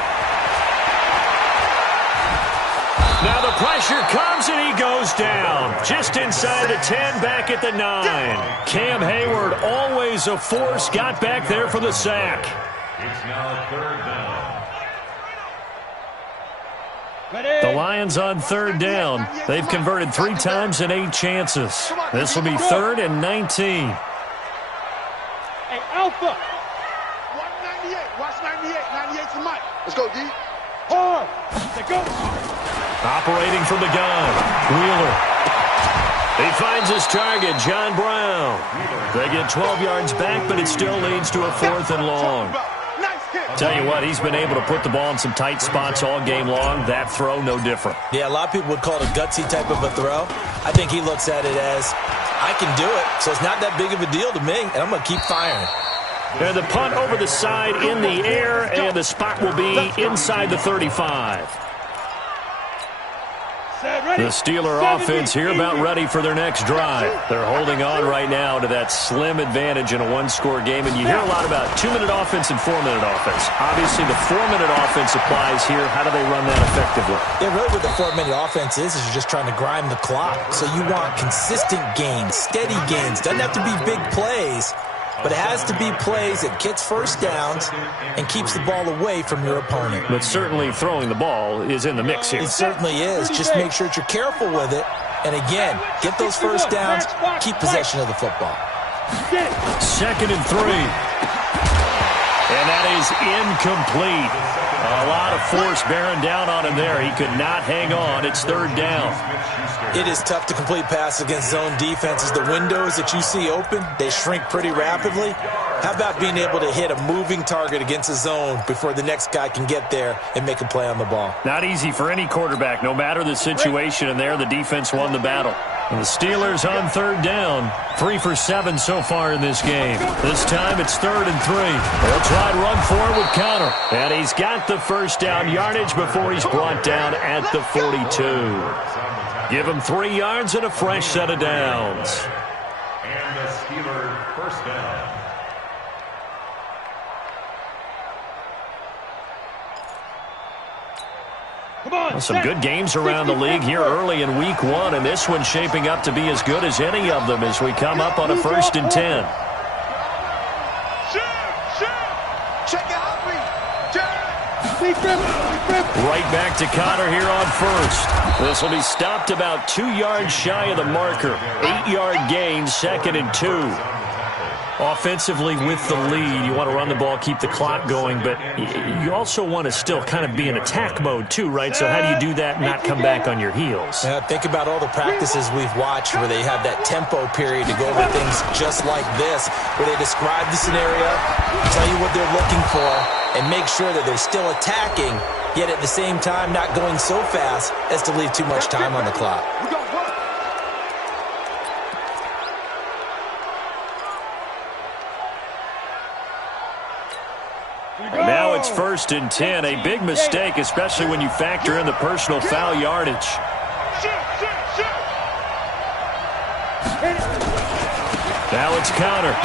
Now the pressure comes and he goes down. Just inside the 10, back at the 9. Cam Hayward, always a force, got back there for the sack. It's now 3rd down. The Lions on 3rd down. They've converted 3 times in 8 chances. This will be 3rd and 19. Hey, Alpha. 198. Watch 98. 98 to Mike. Let's go, D. Hard. Let's go. Operating from the gun. Wheeler. He finds his target, John Brown. They get 12 yards back, but it still leads to a 4th and long. Tell you what, he's been able to put the ball in some tight spots all game long. That throw, no different. Yeah, a lot of people would call it a gutsy type of a throw. I think he looks at it as, I can do it, so it's not that big of a deal to me, and I'm going to keep firing. And the punt over the side in the air, and the spot will be inside the 35. The Steeler offense here about ready for their next drive. They're holding on right now to that slim advantage in a one-score game, and you hear a lot about 2-minute offense and 4-minute offense. Obviously, the 4-minute offense applies here. How do they run that effectively? Yeah, really what the 4-minute offense is you're just trying to grind the clock. So you want consistent gains, steady gains. Doesn't have to be big plays, but it has to be plays that gets first downs and keeps the ball away from your opponent. But certainly throwing the ball is in the mix here. It certainly is. Just make sure that you're careful with it. And again, get those first downs, keep possession of the football. 2nd and 3. And that is incomplete. A lot of force bearing down on him there. He could not hang on. It's 3rd down. It is tough to complete passes against zone defenses. The windows that you see open, they shrink pretty rapidly. How about being able to hit a moving target against a zone before the next guy can get there and make a play on the ball? Not easy for any quarterback, no matter the situation, and there the defense won the battle. And the Steelers on 3rd down, 3 for 7 so far in this game. This time it's 3rd and 3. They'll try to run forward with Connor. And he's got the first down yardage before he's brought down at the 42. Give him 3 yards and a fresh set of downs. And the Steelers first down. Well, some good games around the league here early in week 1, and this one's shaping up to be as good as any of them as we come up on a 1st and 10. Right back to Connor here on 1st. This will be stopped about 2 yards shy of the marker. 8-yard gain, 2nd and 2. Offensively with the lead, you want to run the ball, keep the clock going, but you also want to still kind of be in attack mode too, right? So how do you do that and not come back on your heels? Think about all the practices we've watched where they have that tempo period to go over things just like this, where they describe the scenario, tell you what they're looking for, and make sure that they're still attacking, yet at the same time not going so fast as to leave too much time on the clock. Now it's 1st and 10. A big mistake, especially when you factor in the personal foul yardage. Now it's Connor.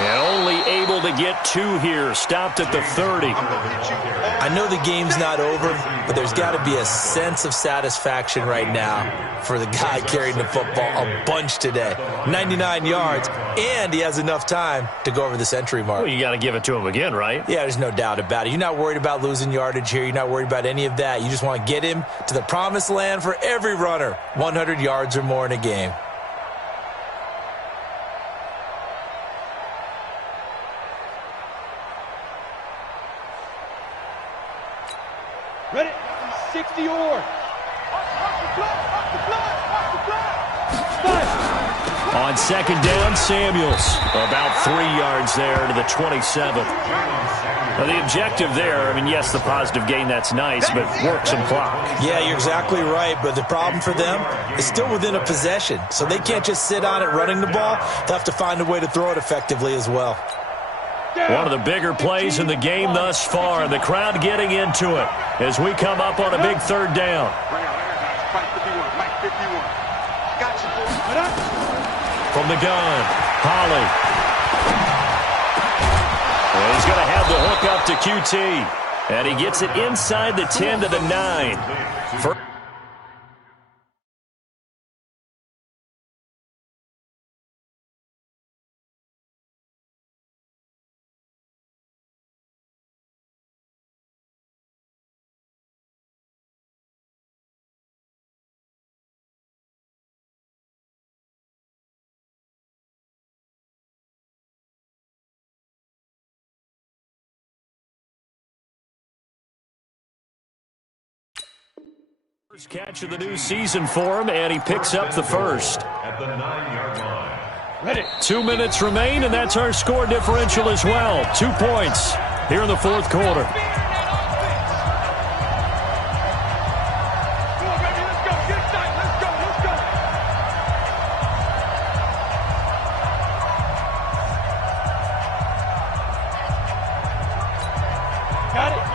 And only able to get 2 here. Stopped at the 30. I know the game's not over, but there's got to be a sense of satisfaction right now for the guy carrying the football a bunch today. 99 yards, and he has enough time to go over the century mark. Well, you got to give it to him again, right? Yeah, there's no doubt about it. You're not worried about losing yardage here. You're not worried about any of that. You just want to get him to the promised land for every runner, 100 yards or more in a game. Ready? 60 or. On 2nd down, Samuels. About 3 yards there to the 27th. Now, the objective there, I mean, yes, the positive gain, that's nice, but work some clock. Yeah, you're exactly right, but the problem for them is still within a possession, so they can't just sit on it running the ball. They'll have to find a way to throw it effectively as well. One of the bigger plays in the game thus far, and the crowd getting into it as we come up on a big 3rd down. From the gun, Holly. And he's going to have the hook up to QT. And he gets it inside the 10 to the 9. First catch of the new season for him, and he picks up the 1st. At the 9-yard line. Ready. 2 minutes remain, and that's our score differential as well. 2 points here in the 4th quarter.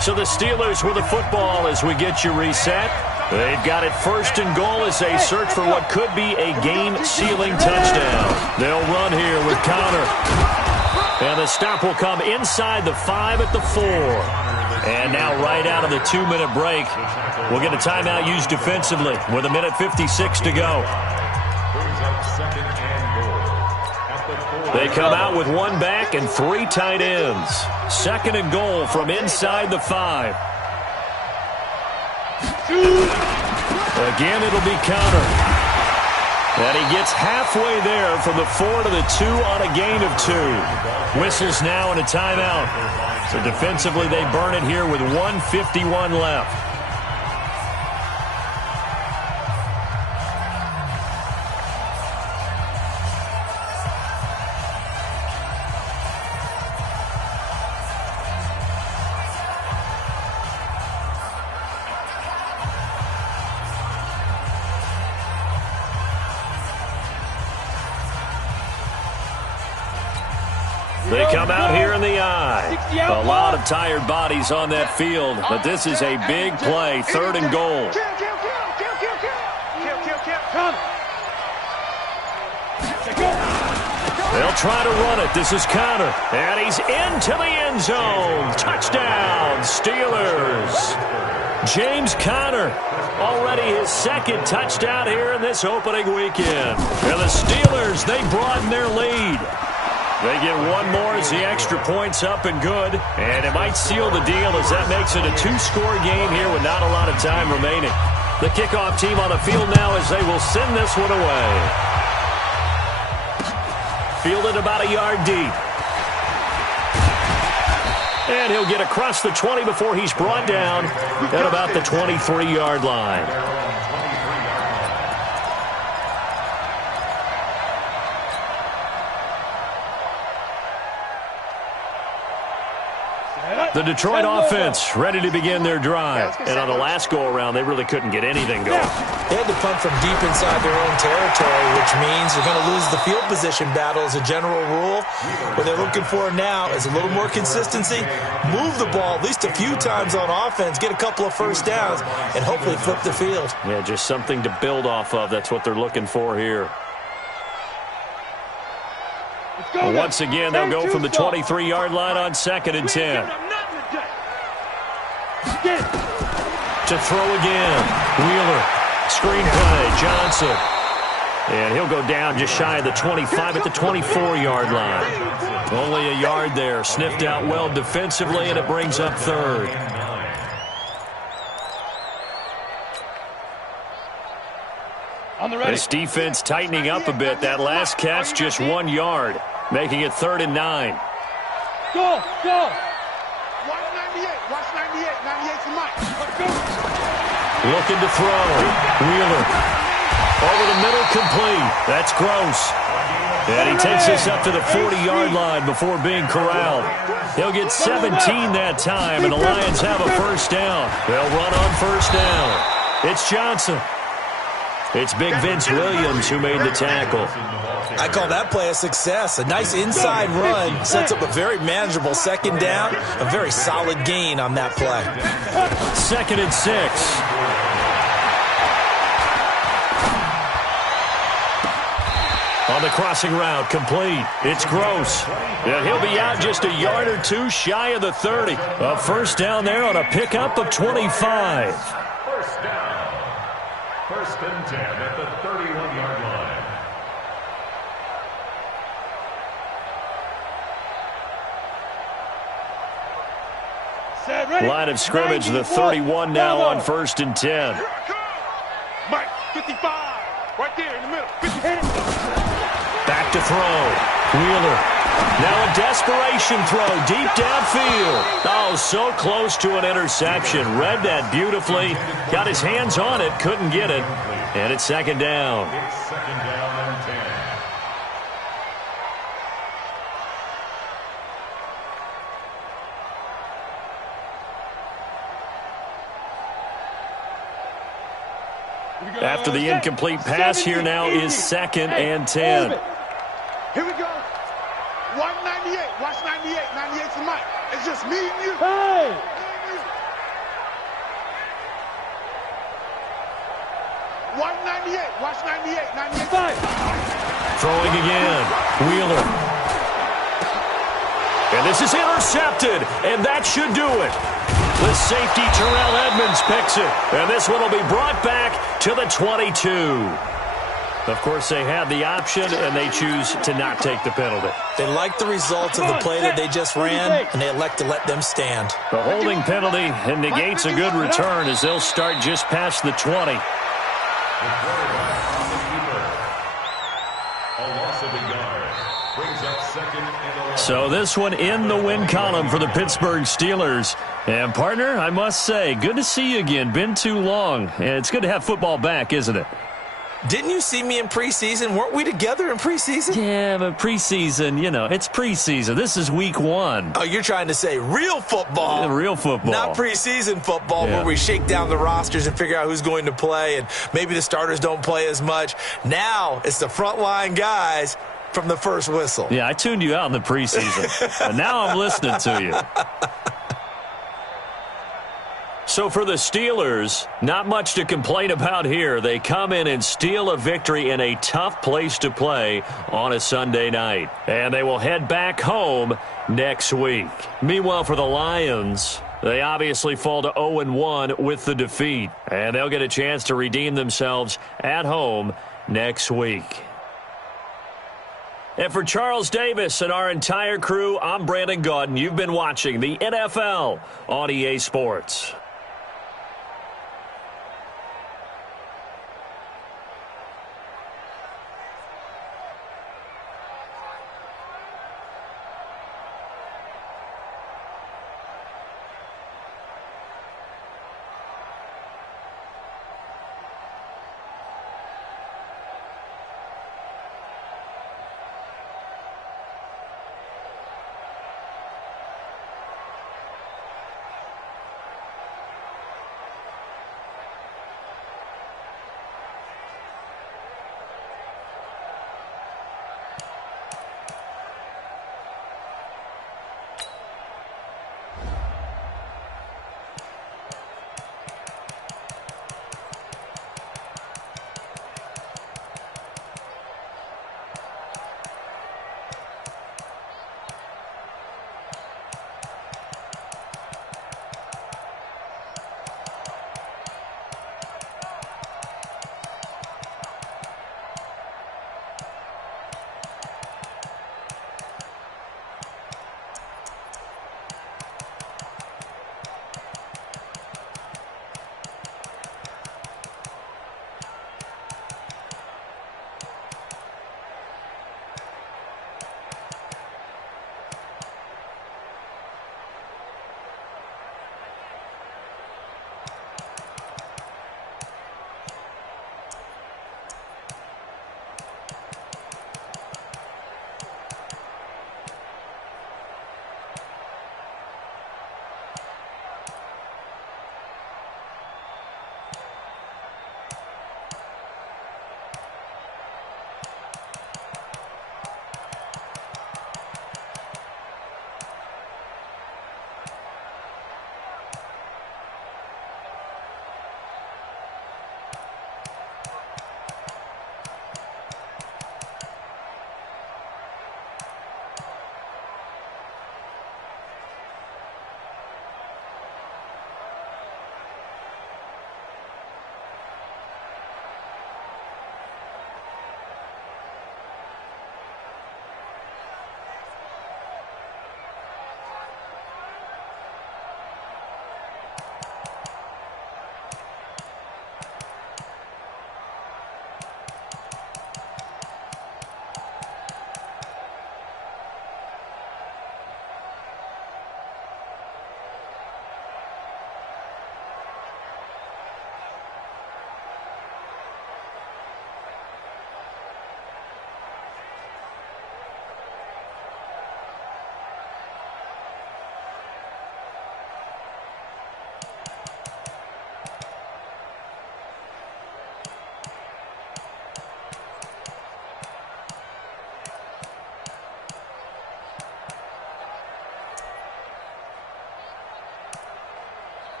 So the Steelers with the football as we get you reset. They've got it 1st and goal as they search for what could be a game-sealing touchdown. They'll run here with Connor. And the stop will come inside the 5 at the 4. And now right out of the 2-minute break, we'll get a timeout used defensively with 1:56 to go. They come out with 1 back and 3 tight ends. 2nd and goal from inside the 5. Again, it'll be Connor. And he gets halfway there from the 4 to the 2 on a gain of 2. Whistles now and a timeout. So defensively, they burn it here with 1:51 left. They come out here in the eye. A lot of tired bodies on that field, but this is a big play, 3rd and goal. They'll try to run it. This is Connor, and he's into the end zone. Touchdown, Steelers. James Conner. Already his second touchdown here in this opening weekend. And the Steelers, they broaden their lead. They get one more as the extra point's up and good. And it might seal the deal as that makes it a two-score game here with not a lot of time remaining. The kickoff team on the field now as they will send this one away. Fielded about a yard deep. And he'll get across the 20 before he's brought down at about the 23-yard line. The Detroit offense ready to begin their drive. And on the last go-around, they really couldn't get anything going. They had to punt from deep inside their own territory, which means they're going to lose the field position battle as a general rule. What they're looking for now is a little more consistency, move the ball at least a few times on offense, get a couple of first downs, and hopefully flip the field. Yeah, just something to build off of. That's what they're looking for here. Once again, they'll go from the 23-yard line on 2nd and 10. To throw again. Wheeler. Screen play. Johnson. And he'll go down just shy of the 25 at the 24-yard line. Only a yard there. Sniffed out well defensively, and it brings up 3rd. This defense tightening up a bit. That last catch just 1 yard, making it 3rd and 9. Go, go. Watch 98. Watch 98. 98's the mic. Let's go. Looking to throw. Wheeler. Over the middle, complete. That's Gross. And he takes us up to the 40-yard line before being corralled. He'll get 17 that time, and the Lions have a first down. They'll run on first down. It's Johnson. It's Big Vince Williams who made the tackle. I call that play a success. A nice inside run sets up a very manageable second down. A very solid gain on that play. 2nd and 6. On the crossing route, complete. It's Gross. And he'll be out just a yard or two shy of the 30. A first down there on a pickup of 25. First down. 1st and 10 at the 31-yard line. Line of scrimmage, the 31 now on 1st and 10. Mike, 55. Right there in the middle. 50. Back to throw. Wheeler. Now a desperation throw deep downfield. Oh, so close to an interception. Read that beautifully. Got his hands on it. Couldn't get it. And it's 2nd down. It's 2nd down and 10. After the incomplete pass, here now is 2nd and 10. Here we go. Watch 98. Watch 98. 98's the mic. It's just me and you. Hey! Watch 98. Watch 98. 98's the mic. Throwing again. Wheeler. And this is intercepted, and that should do it. The safety, Terrell Edmonds, picks it. And this one will be brought back to the 22. Of course, they had the option, and they choose to not take the penalty. They like the results of the play that they just ran, and they elect to let them stand. The holding penalty negates a good return as they'll start just past the 20. The quarterback on the keeper. A loss of a yard. Brings up 2nd and 11. So this one in the win column for the Pittsburgh Steelers. And, partner, I must say, good to see you again. Been too long. And it's good to have football back, isn't it? Didn't you see me in preseason? Weren't we together in preseason? Yeah, but preseason, you know, it's preseason. This is week 1. Oh, you're trying to say real football. Yeah, real football. Not preseason football Yeah. where we shake down the rosters and figure out who's going to play, and maybe the starters don't play as much. Now it's the frontline guys from the first whistle. Yeah, I tuned you out in the preseason. And now I'm listening to you. So for the Steelers, not much to complain about here. They come in and steal a victory in a tough place to play on a Sunday night. And they will head back home next week. Meanwhile, for the Lions, They obviously fall to 0-1 with the defeat, and they'll get a chance to redeem themselves at home next week. And for Charles Davis and our entire crew, I'm Brandon Gaudin. You've been watching the NFL on EA Sports.